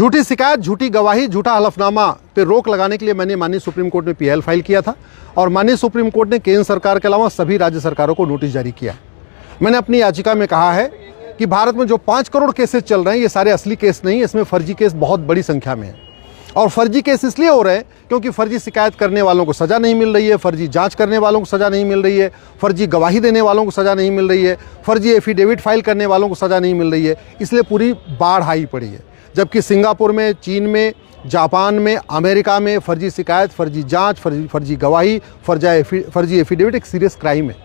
झूठी शिकायत, झूठी गवाही, झूठा हलफनामा पे रोक लगाने के लिए मैंने माननीय सुप्रीम कोर्ट में पीआईएल फाइल किया था और माननीय सुप्रीम कोर्ट ने केंद्र सरकार के अलावा सभी राज्य सरकारों को नोटिस जारी किया। मैंने अपनी याचिका में कहा है कि भारत में जो 5 करोड़ केसेस चल रहे हैं ये सारे असली केस नहीं, इसमें फर्जी केस बहुत बड़ी संख्या में है। और फर्जी केस इसलिए हो रहे हैं क्योंकि फर्जी शिकायत करने वालों को सज़ा नहीं मिल रही है, फर्जी जांच करने वालों को सज़ा नहीं मिल रही है, फर्जी गवाही देने वालों को सज़ा नहीं मिल रही है, फर्जी एफिडेविट फाइल करने वालों को सज़ा नहीं मिल रही है। इसलिए पूरी बाढ़ आई पड़ी है। जबकि सिंगापुर में, चीन में, जापान में, अमेरिका में फर्जी शिकायत, फर्जी जांच, फर्जी गवाही, फर्जी एफिडेविट एक सीरियस क्राइम है।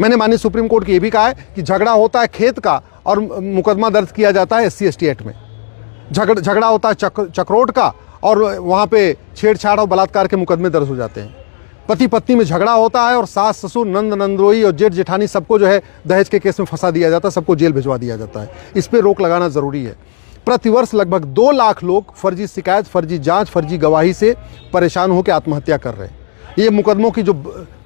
मैंने माननीय सुप्रीम कोर्ट को ये भी कहा है कि झगड़ा होता है खेत का और मुकदमा दर्ज किया जाता है SC/ST एक्ट में। झगड़ा होता है चक्रोट का और वहाँ पे छेड़छाड़ और बलात्कार के मुकदमे दर्ज हो जाते हैं। पति पत्नी में झगड़ा होता है और सास ससुर, नंद नंदोई और जेठ जेठानी सबको जो है दहेज के केस में फंसा दिया जाता है, सबको जेल भिजवा दिया जाता है। इस पर रोक लगाना ज़रूरी है। प्रतिवर्ष लगभग 2 लाख लोग फर्जी शिकायत, फर्जी जांच, फर्जी गवाही से परेशान होकर आत्महत्या कर रहे हैं। ये मुकदमों की जो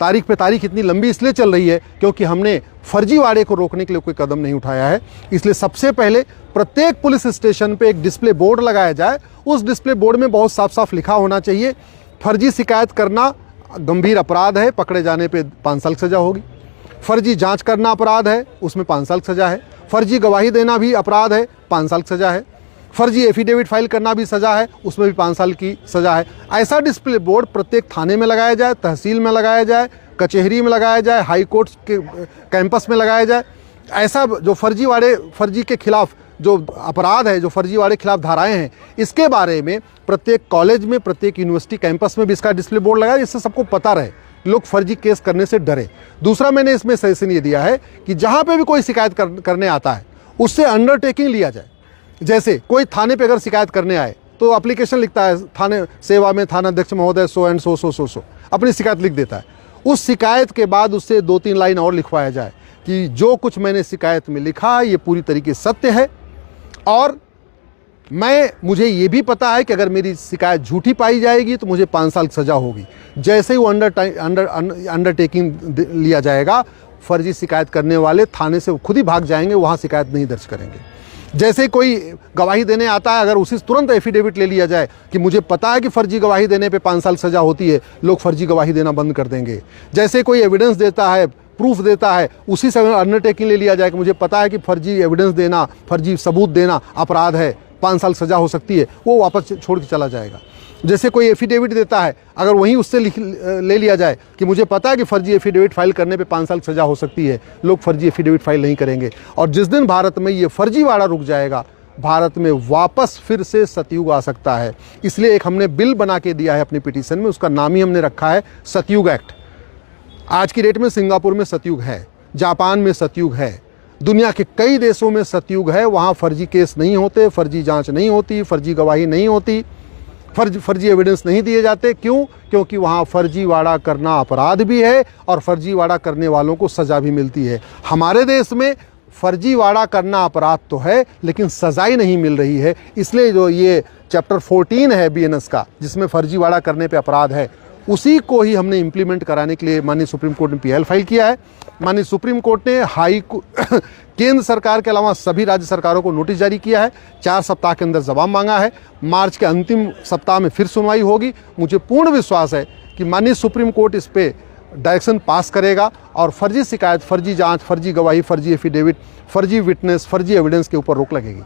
तारीख पे तारीख इतनी लंबी इसलिए चल रही है क्योंकि हमने फर्जीवाड़े को रोकने के लिए कोई कदम नहीं उठाया है। इसलिए सबसे पहले प्रत्येक पुलिस स्टेशन पे एक डिस्प्ले बोर्ड लगाया जाए। उस डिस्प्ले बोर्ड में बहुत साफ साफ लिखा होना चाहिए, फर्जी शिकायत करना गंभीर अपराध है, पकड़े जाने पे 5 साल की सज़ा होगी। फर्जी जांच करना अपराध है, उसमें 5 साल की सज़ा है। फर्जी गवाही देना भी अपराध है, 5 साल की सज़ा है। फर्जी एफिडेविट फाइल करना भी सज़ा है, उसमें भी 5 साल की सज़ा है। ऐसा डिस्प्ले बोर्ड प्रत्येक थाने में लगाया जाए, तहसील में लगाया जाए, कचहरी में लगाया जाए, हाई कोर्ट के कैंपस में लगाया जाए। ऐसा जो फर्जी के खिलाफ जो अपराध है, जो फर्जीवाड़े के खिलाफ धाराएं हैं, इसके बारे में प्रत्येक कॉलेज में, प्रत्येक यूनिवर्सिटी कैंपस में भी इसका डिस्प्ले बोर्ड लगाया, जिससे सबको पता रहे, लोग फर्जी केस करने से डरे। दूसरा, मैंने इसमें सजेशन ये दिया है कि जहाँ पे भी कोई शिकायत करने आता है उससे अंडरटेकिंग लिया जाए। जैसे कोई थाने पे अगर शिकायत करने आए तो एप्लीकेशन लिखता है, थाने सेवा में थानाध्यक्ष महोदय सो एंड सो अपनी शिकायत लिख देता है। उस शिकायत के बाद उससे 2-3 लाइन और लिखवाया जाए कि जो कुछ मैंने शिकायत में लिखा ये पूरी तरीके से सत्य है और मुझे ये भी पता है कि अगर मेरी शिकायत झूठी पाई जाएगी तो मुझे 5 साल की सज़ा होगी। जैसे ही वो अंडरटेकिंग लिया जाएगा, फर्जी शिकायत करने वाले थाने से खुद ही भाग जाएंगे, वहाँ शिकायत नहीं दर्ज करेंगे। जैसे कोई गवाही देने आता है, अगर उसी तुरंत एफिडेविट ले लिया जाए कि मुझे पता है कि फर्जी गवाही देने पे 5 साल सज़ा होती है, लोग फर्जी गवाही देना बंद कर देंगे। जैसे कोई एविडेंस देता है, प्रूफ देता है, उसी से अंडरटेकिंग ले लिया जाए कि मुझे पता है कि फर्जी एविडेंस देना, फर्जी सबूत देना अपराध है, 5 साल सज़ा हो सकती है, वो वापस छोड़ के चला जाएगा। जैसे कोई एफिडेविट देता है, अगर वहीं उससे ले लिया जाए कि मुझे पता है कि फर्जी एफिडेविट फाइल करने पे 5 साल की सज़ा हो सकती है, लोग फर्जी एफिडेविट फाइल नहीं करेंगे। और जिस दिन भारत में ये फर्जीवाड़ा रुक जाएगा, भारत में वापस फिर से सतयुग आ सकता है। इसलिए एक हमने बिल बना के दिया है अपनी पिटीशन में, उसका नाम ही हमने रखा है सतयुग एक्ट। आज की डेट में सिंगापुर में सतयुग है, जापान में सतयुग है, दुनिया के कई देशों में सतयुग है। वहाँ फर्जी केस नहीं होते, फर्जी जांच नहीं होती, फर्जी गवाही नहीं होती, फर्जी एविडेंस नहीं दिए जाते। क्यों? क्योंकि वहाँ फर्जीवाड़ा करना अपराध भी है और फर्जीवाड़ा करने वालों को सज़ा भी मिलती है। हमारे देश में फर्जीवाड़ा करना अपराध तो है लेकिन सज़ाई नहीं मिल रही है। इसलिए जो ये चैप्टर 14 है BNS का, जिसमें फर्जीवाड़ा करने पे अपराध है, उसी को ही हमने इम्प्लीमेंट कराने के लिए माननीय सुप्रीम कोर्ट ने पीआईएल फाइल किया है। माननीय सुप्रीम कोर्ट ने केंद्र सरकार के अलावा सभी राज्य सरकारों को नोटिस जारी किया है। 4 सप्ताह के अंदर जवाब मांगा है। मार्च के अंतिम सप्ताह में फिर सुनवाई होगी। मुझे पूर्ण विश्वास है कि माननीय सुप्रीम कोर्ट इस पे डायरेक्शन पास करेगा और फर्जी शिकायत, फर्जी जांच, फर्जी गवाही, फर्जी एफिडेविट, फर्जी विटनेस, फर्जी एविडेंस के ऊपर रोक लगेगी।